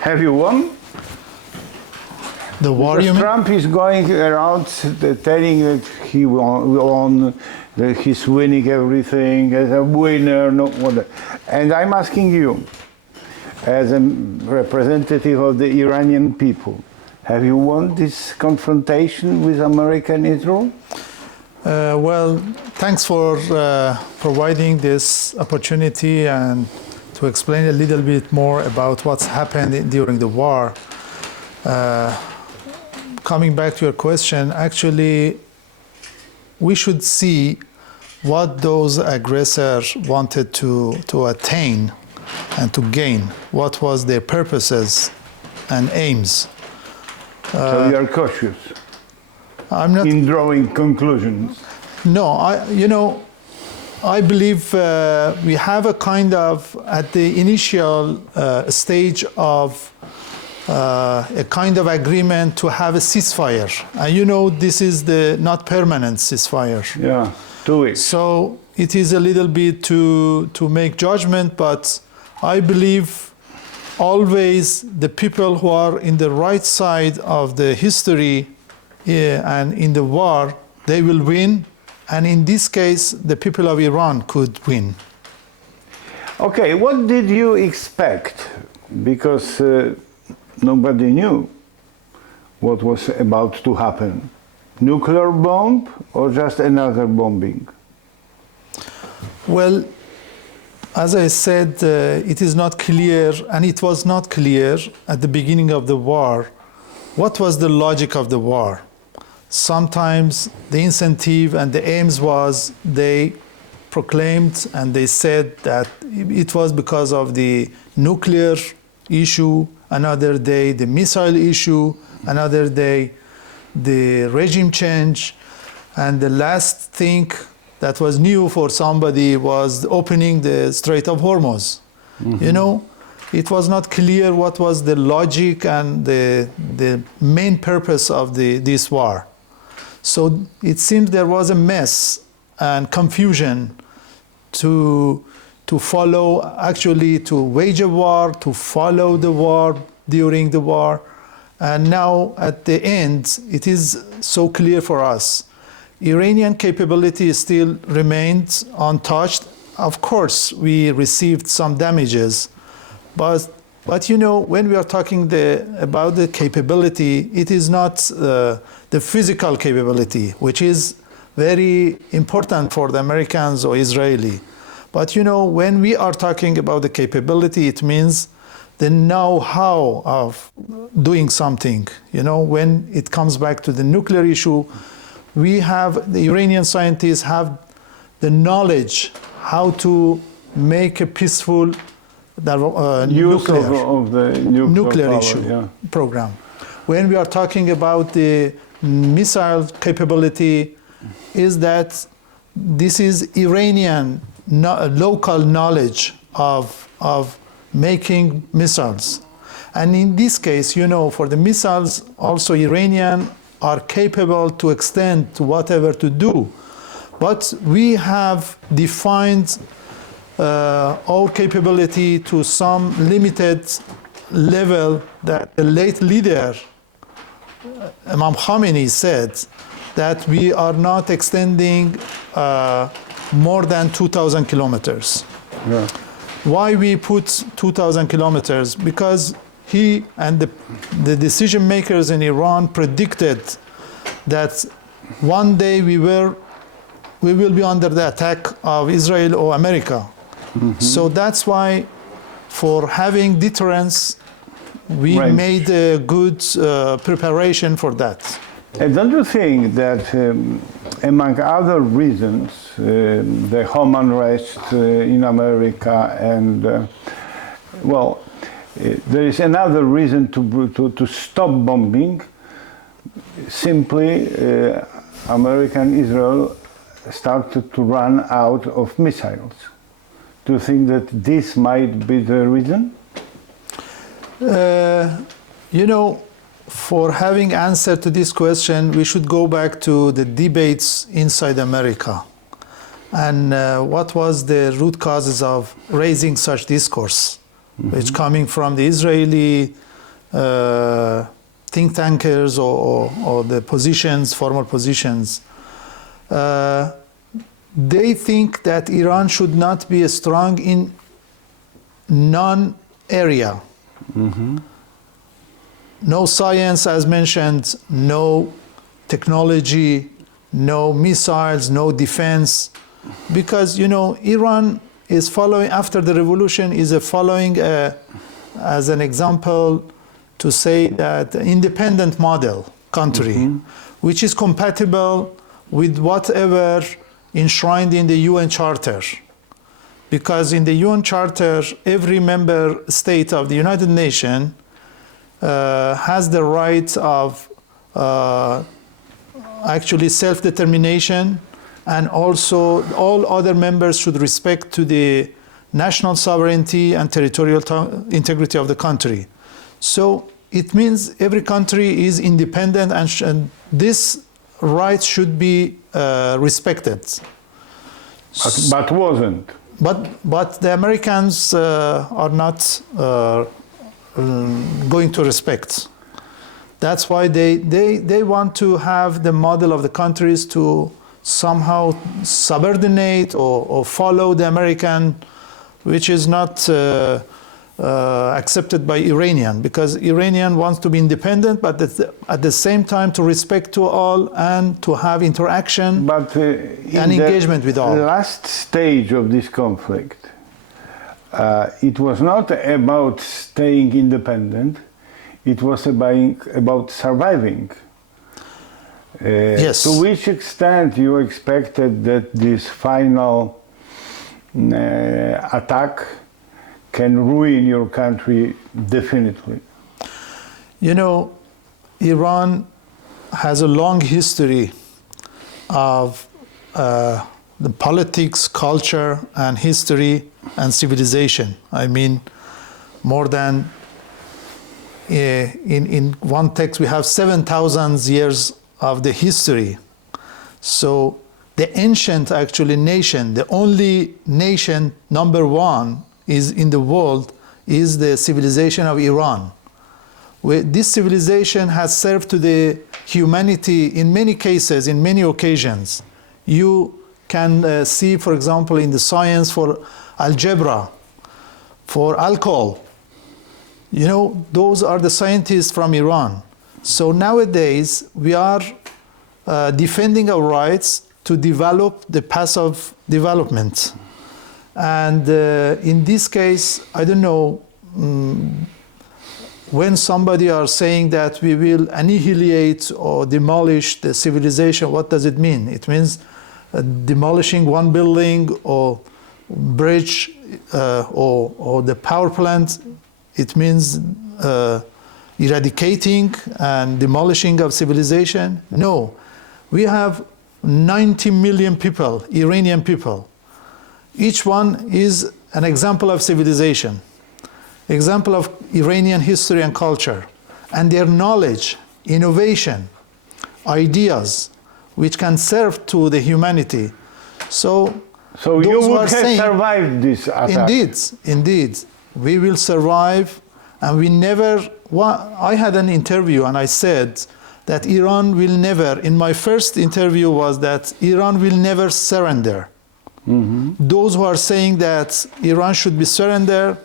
Have you won? The war, you Because mean? Trump is going around telling that he won, that he's winning everything as a winner, no whatever. And I'm asking you, as a representative of the Iranian people, have you won this confrontation with America and Israel? Well, thanks for providing this opportunity and to explain a little bit more about what's happened during the war. Coming back to your question, actually, we should see what those aggressors wanted to attain and to gain. What was their purposes and aims. So you are cautious I'm not. in drawing conclusions. No, I believe we have a kind of, at the initial stage of a kind of agreement to have a ceasefire. And this is the not permanent ceasefire. Yeah, 2 weeks. So it is a little bit to make judgment, but I believe always the people who are in the right side of the history and in the war, they will win. And in this case, the people of Iran could win. Okay, what did you expect? Because nobody knew what was about to happen. Nuclear bomb or just another bombing? Well, as I said, it is not clear, and it was not clear at the beginning of the war, what was the logic of the war. Sometimes the incentive and the aims was they proclaimed and they said that it was because of the nuclear issue, another day the missile issue, another day the regime change, and the last thing that was new for somebody was opening the Strait of Hormuz. Mm-hmm. It was not clear what was the logic and the main purpose of this war. So it seems there was a mess and confusion to follow, actually to wage a war, to follow the war during the war. And now at the end, it is so clear for us. Iranian capability still remains untouched. Of course, we received some damages, but when we are talking about the capability, it is not the physical capability, which is very important for the Americans or Israeli. But when we are talking about the capability, it means the know-how of doing something. When it comes back to the nuclear issue, the Iranian scientists have the knowledge how to make a peaceful use of the nuclear power, issue program. When we are talking about the missile capability, is that this is Iranian local knowledge of making missiles. And in this case, for the missiles, also Iranian are capable to extend to whatever to do. But we have defined our capability to some limited level that the late leader, Imam Khomeini, said that we are not extending more than 2,000 kilometers. Yeah. Why we put 2,000 kilometers? Because he and the decision makers in Iran predicted that one day we will be under the attack of Israel or America. Mm-hmm. So that's why, for having deterrence, we made a good preparation for that. And don't you think that, among other reasons, the home unrest in America and, there is another reason to stop bombing. Simply, America and Israel started to run out of missiles. Do you think that this might be the reason? For having answer to this question, we should go back to the debates inside America. And what was the root causes of raising such discourse, which coming from the Israeli think tankers or the positions, formal positions, they think that Iran should not be strong in non-area. Mm-hmm. No science, as mentioned, no technology, no missiles, no defense. Because, you know, Iran is following, after the revolution, is following, as an example, to say that independent model country, mm-hmm. which is compatible with whatever enshrined in the UN Charter. Because in the UN Charter, every member state of the United Nations has the right of actually self-determination, and also all other members should respect to the national sovereignty and territorial integrity of the country. So it means every country is independent, and this right should be respected. But wasn't. But the Americans are not going to respect. That's why they want to have the model of the countries to somehow subordinate or follow the American, which is not accepted by Iranian, because Iranian wants to be independent, but at the same time to respect to all and to have interaction and engagement with all. The last stage of this conflict, it was not about staying independent, it was about surviving. Yes. To which extent you expected that this final attack can ruin your country definitively? You know, Iran has a long history of the politics, culture, and history and civilization. I mean, more than, in one text, we have 7,000 years of the history. So the ancient, actually, nation, the only nation, number one, is in the world, is the civilization of Iran. This civilization has served to the humanity in many cases, in many occasions. You can see, for example, in the science for algebra, for alcohol. You know, those are the scientists from Iran. So nowadays, we are defending our rights to develop the path of development. And in this case, I don't know, when somebody are saying that we will annihilate or demolish the civilization, what does it mean? It means demolishing one building or bridge or the power plant. It means eradicating and demolishing of civilization. No, we have 90 million people, Iranian people. Each one is an example of civilization, example of Iranian history and culture, and their knowledge, innovation, ideas, which can serve to the humanity. So you would have survived this attack. Indeed, we will survive, and we never. I had an interview, and I said that Iran will never. In my first interview was that Iran will never surrender. Mm-hmm. Those who are saying that Iran should be surrendered,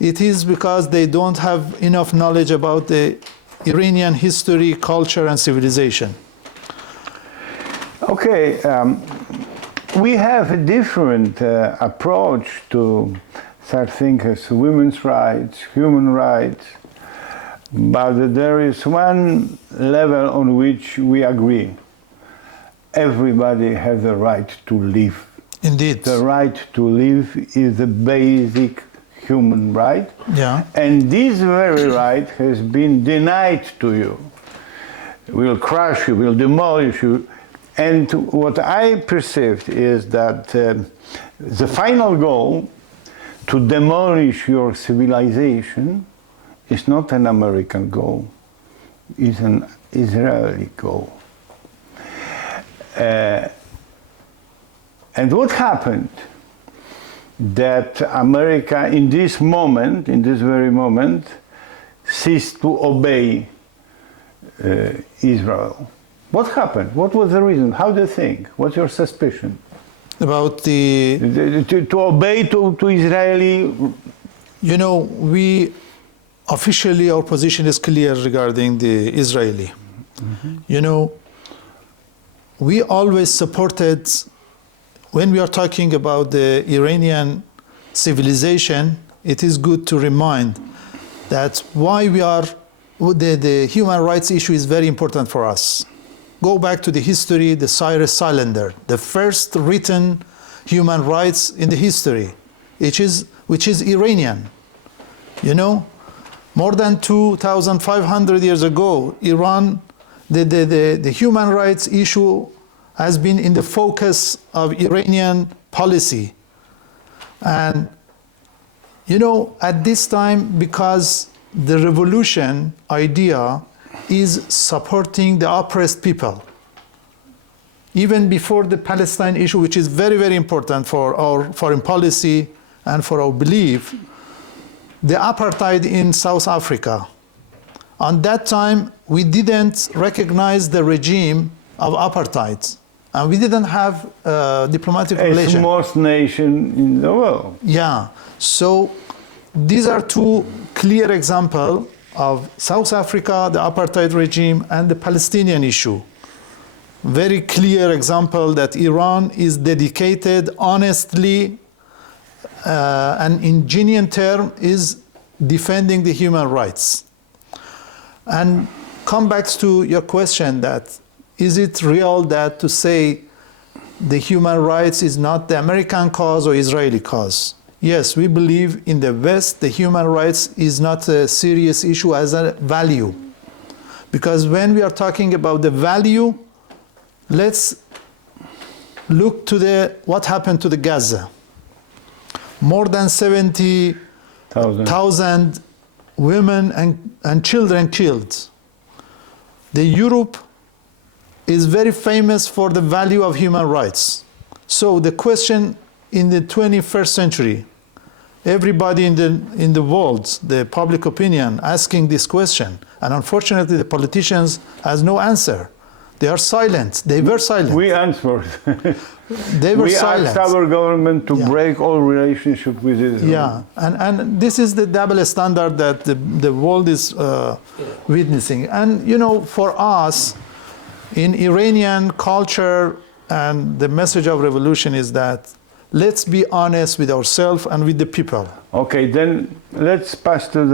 it is because they don't have enough knowledge about the Iranian history, culture, and civilization. Okay, we have a different approach to such things as women's rights, human rights, but there is one level on which we agree. Everybody has the right to live. Indeed. The right to live is the basic human right. Yeah. And this very right has been denied to you. We'll crush you, we'll demolish you. And what I perceived is that the final goal to demolish your civilization is not an American goal, it's an Israeli goal. And what happened? That America in this moment, in this very moment, ceased to obey Israel. What happened? What was the reason? How do you think? What's your suspicion? About the, To obey to Israeli. you know, we officially our position is clear regarding the Israeli. You know, we always supported, when we are talking about the Iranian civilization, it is good to remind that why we are, the human rights issue is very important for us. Go back to the history, the Cyrus Cylinder, the first written human rights in the history, which is Iranian. You know, more than 2,500 years ago, Iran, the human rights issue has been in the focus of Iranian policy. And, you know, at this time, because the revolution idea is supporting the oppressed people. Even before the Palestine issue, which is very, very important for our foreign policy and for our belief, the apartheid in South Africa. On that time, we didn't recognize the regime of apartheid. And we didn't have diplomatic relations. It's most nation in the world. Yeah. So these are two clear examples of South Africa, the apartheid regime, and the Palestinian issue. Very clear example that Iran is dedicated honestly and in genuine term is defending the human rights. And come back to your question that is it real that to say the human rights is not the American cause or Israeli cause? Yes, we believe in the West the human rights is not a serious issue as a value. Because when we are talking about the value, let's look to what happened to the Gaza. More than 70,000 women and children killed. The Europe is very famous for the value of human rights. So the question in the 21st century, everybody in the world, the public opinion, asking this question, and unfortunately the politicians has no answer. They are silent. They were silent. We answered. They were we silent. asked our government to break all relationship with Israel. Yeah, and this is the double standard that the world is witnessing. And you know, for us, in Iranian culture, and the message of revolution is that let's be honest with ourselves and with the people. Okay, then let's pass to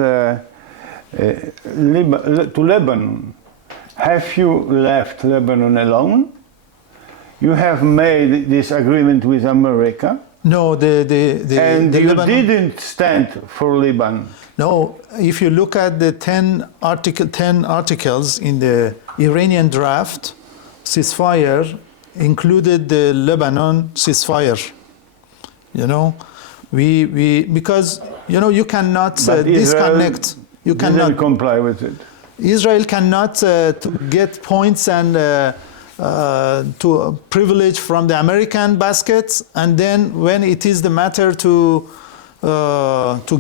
Lebanon. Have you left Lebanon alone? You have made this agreement with America. No, and the you Lebanon, didn't stand for Lebanon. No, if you look at the 10 articles in the Iranian draft, ceasefire included the Lebanon ceasefire. You know, because you know you cannot disconnect. You cannot comply with it. Israel cannot to get points and to privilege from the American baskets, and then when it is the matter to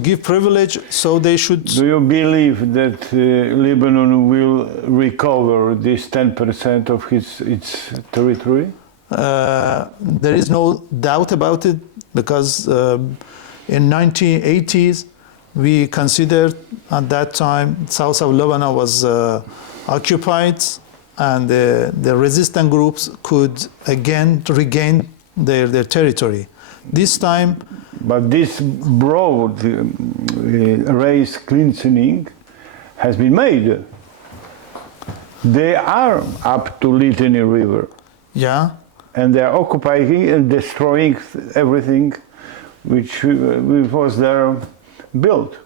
give privilege, so they should. Do you believe that Lebanon will recover this 10% of its territory? There is no doubt about it, because in 1980s we considered at that time south of Lebanon was occupied, and the resistant groups could again regain their territory. This time. But this broad race cleansing has been made. They are up to Litany River. Yeah. And they are occupying and destroying everything which was there built.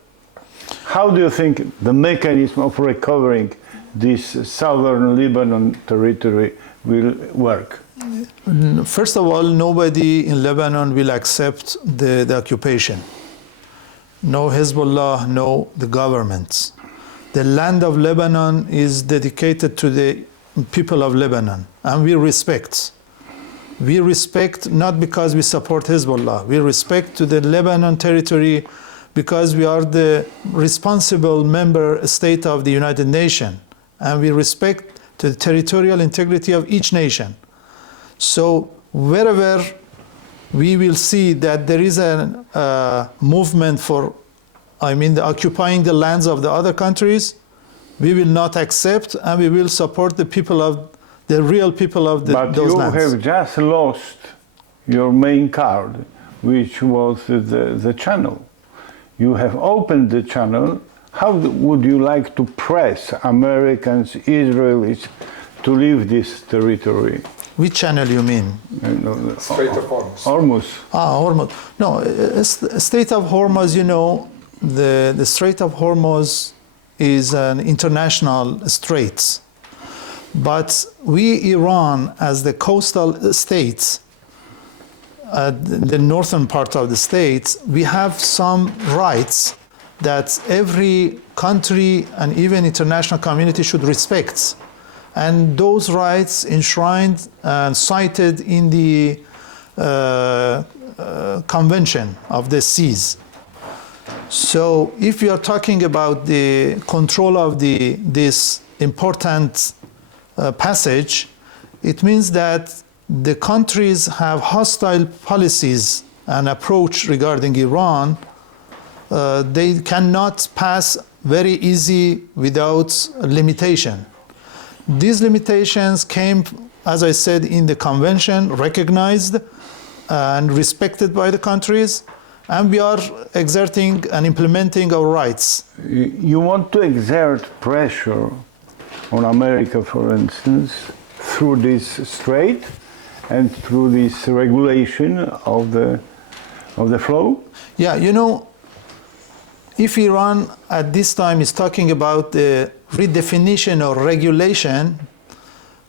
How do you think the mechanism of recovering this southern Lebanon territory will work? First of all, nobody in Lebanon will accept the occupation. No Hezbollah, no the governments. The land of Lebanon is dedicated to the people of Lebanon, and we respect. We respect not because we support Hezbollah. We respect to the Lebanon territory because we are the responsible member state of the United Nations, and we respect the territorial integrity of each nation. So wherever we will see that there is a movement for, occupying the lands of the other countries, we will not accept, and we will support the people of the real people of those lands. But you have just lost your main card, which was the channel. You have opened the channel. How would you like to press Americans, Israelis to leave this territory? Which channel you mean? Strait of Hormuz. Hormuz. Hormuz. No, Strait of Hormuz, the Strait of Hormuz is an international strait. But we, Iran, as the coastal states, the northern part of the states, we have some rights that every country and even international community should respect. And those rights enshrined and cited in the Convention of the Seas. So if you are talking about the control of this important passage, it means that the countries have hostile policies and approach regarding Iran. They cannot pass very easy without limitation. These limitations came, as I said, in the convention, recognized and respected by the countries, and we are exerting and implementing our rights. You want to exert pressure on America, for instance, through this strait and through this regulation of the flow? Yeah, if Iran at this time is talking about the redefinition or regulation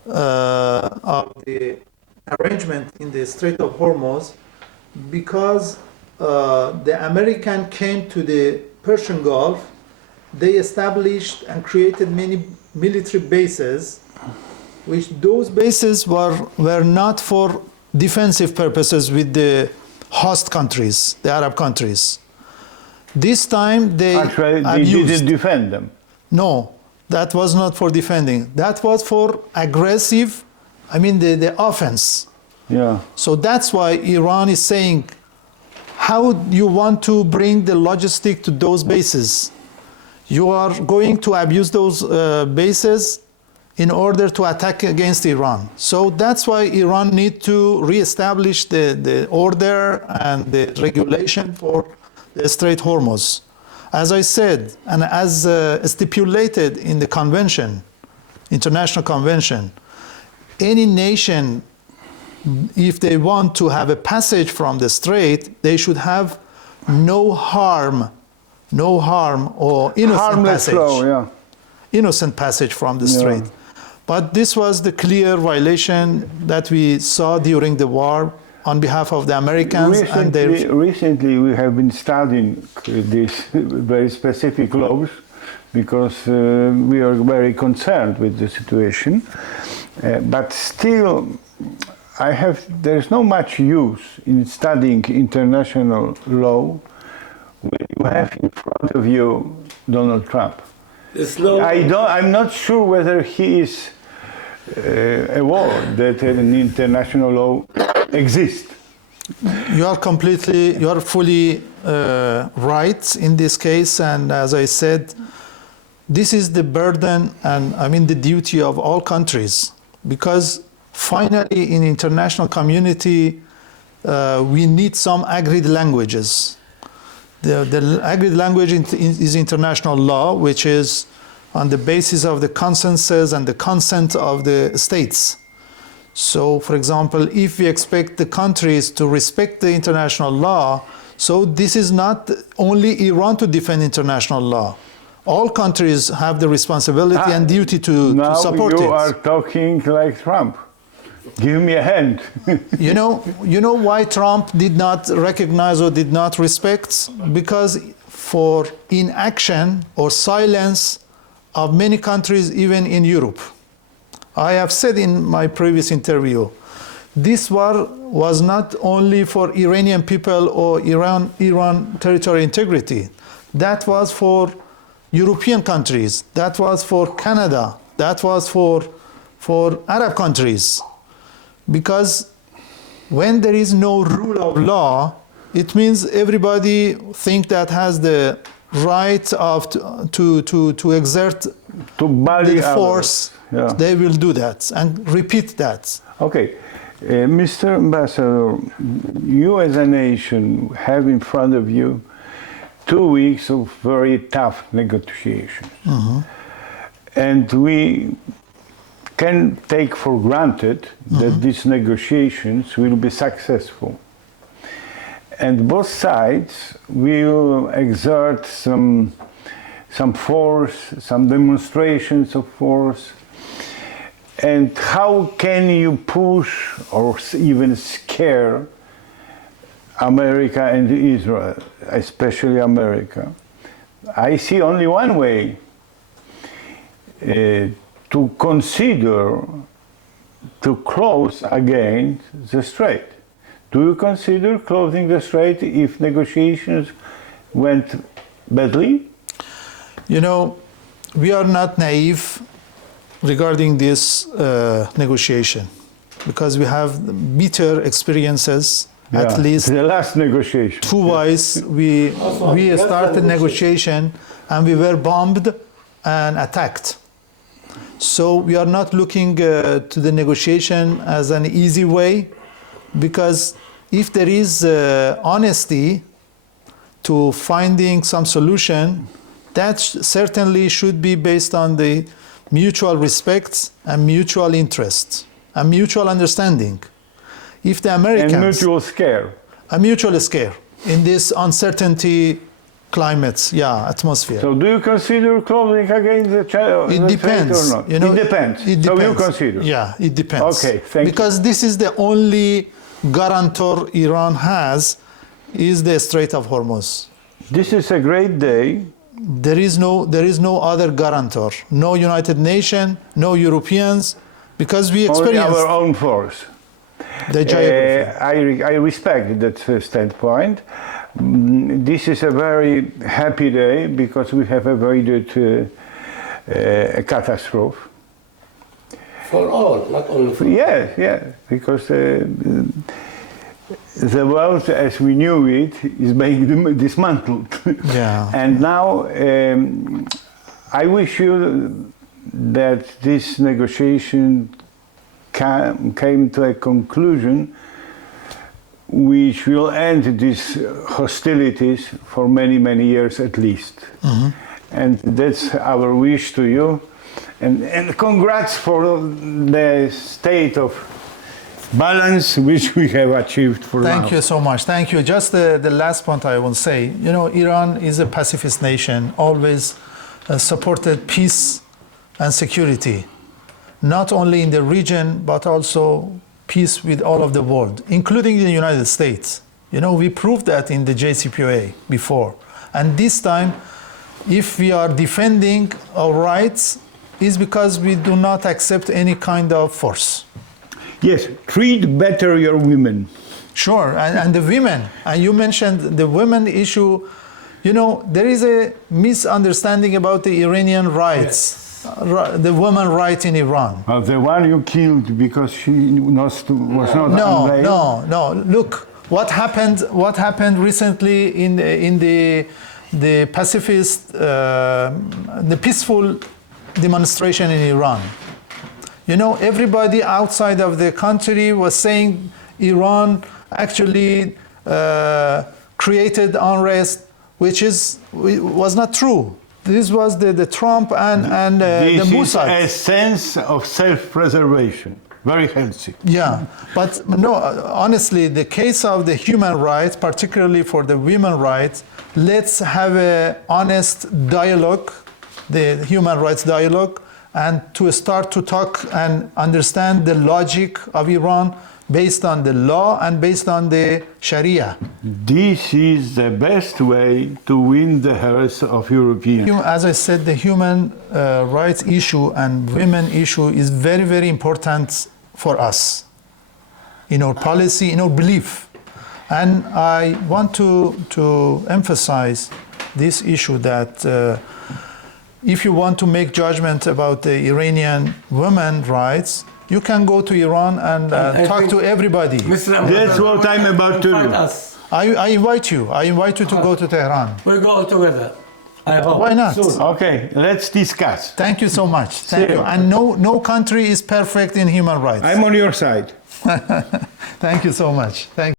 of the arrangement in the Strait of Hormuz, because the American came to the Persian Gulf, they established and created many military bases, which those bases were not for defensive purposes with the host countries, the Arab countries. This time they didn't defend them. No, that was not for defending. That was for aggressive, the offense. Yeah. So that's why Iran is saying, how you want to bring the logistic to those bases? You are going to abuse those bases in order to attack against Iran. So that's why Iran need to reestablish the order and the regulation for the Strait Hormuz. As I said, and as stipulated in the convention, international convention, any nation, if they want to have a passage from the strait, they should have no harm or innocent Harmless passage. flow, yeah. Innocent passage from the strait. But this was the clear violation that we saw during the war on behalf of the Americans. Recently we have been studying these very specific laws because we are very concerned with the situation. But still, there's not much use in studying international law when you have in front of you Donald Trump. I'm not sure whether he is aware that an international law exists. You are fully right in this case, and as I said, this is the burden and the duty of all countries, because finally in international community we need some agreed languages. The agreed language is international law, which is on the basis of the consensus and the consent of the states. So, for example, if we expect the countries to respect the international law, so this is not only Iran to defend international law. All countries have the responsibility and duty to support it. Now you are talking like Trump. Give me a hand. You know why Trump did not recognize or did not respect? Because for inaction or silence of many countries, even in Europe. I have said in my previous interview this war was not only for Iranian people or Iran territorial integrity. That was for European countries. That was for Canada. That was for Arab countries. Because when there is no rule of law, it means everybody think that has the right of to exert the force. Yeah. They will do that and repeat that. Okay. Mr. Ambassador, you as a nation have in front of you 2 weeks of very tough negotiations. Mm-hmm. And we can take for granted that these negotiations will be successful. And both sides will exert some force, some demonstrations of force. And how can you push or even scare America and Israel, especially America? I see only one way to consider to close again the strait. Do you consider closing the strait if negotiations went badly? You know, we are not naive regarding this negotiation because we have bitter experiences. At least the last negotiation. Twice we started negotiation and we were bombed and attacked. So we are not looking to the negotiation as an easy way, because if there is honesty to finding some solution, that certainly should be based on the mutual respect and mutual interest and mutual understanding. If the Americans... And mutual scare. A mutual scare in this uncertainty climate, atmosphere. So do you consider closing again the It depends. or not? You know, it depends. It depends. So you consider? Yeah, it depends. Okay, thank you. Because this is the only guarantor Iran has, is the Strait of Hormuz. This is a great day. There is no other guarantor. No United Nations, no Europeans, because we Only experienced our own force. the geography. I respect that standpoint. This is a very happy day because we have avoided a catastrophe. For all, not only for Yes, because the world as we knew it is being dismantled. Yeah. And now I wish you that this negotiation came to a conclusion which will end these hostilities for many, many years at least. Mm-hmm. And that's our wish to you. And congrats for the state of balance which we have achieved for now. Thank you so much. Thank you. Just the last point I will say, you know, Iran is a pacifist nation, always supported peace and security, not only in the region, but also peace with all of the world, including the United States. You know, we proved that in the JCPOA before. And this time, if we are defending our rights, is because we do not accept any kind of force. Yes, treat better your women. Sure, and the women, and you mentioned the women issue. You know, there is a misunderstanding about the Iranian rights, the woman right in Iran. The one you killed because she was not unveiled? No. Look, what happened recently in the pacifist, the peaceful demonstration in Iran. You know, everybody outside of the country was saying Iran actually created unrest, which was not true. This was the Trump and the Mossad. This is a sense of self-preservation, very healthy. Yeah, but no, honestly, the case of the human rights, particularly for the women rights, let's have an honest dialogue, the human rights dialogue, and to start to talk and understand the logic of Iran based on the law and based on the Sharia. This is the best way to win the hearts of Europeans. As I said, the human rights issue and women issue is very, very important for us. in our policy, in our belief. And I want to emphasize this issue that if you want to make judgment about the Iranian women's rights, you can go to Iran and talk think to everybody. That's what I'm about to do. Us. I invite you. I invite you to go to Tehran. We go all together. I hope. Why not? Soon. Okay, let's discuss. Thank you so much. Thank See you. you. And no country is perfect in human rights. I'm on your side. Thank you so much. Thank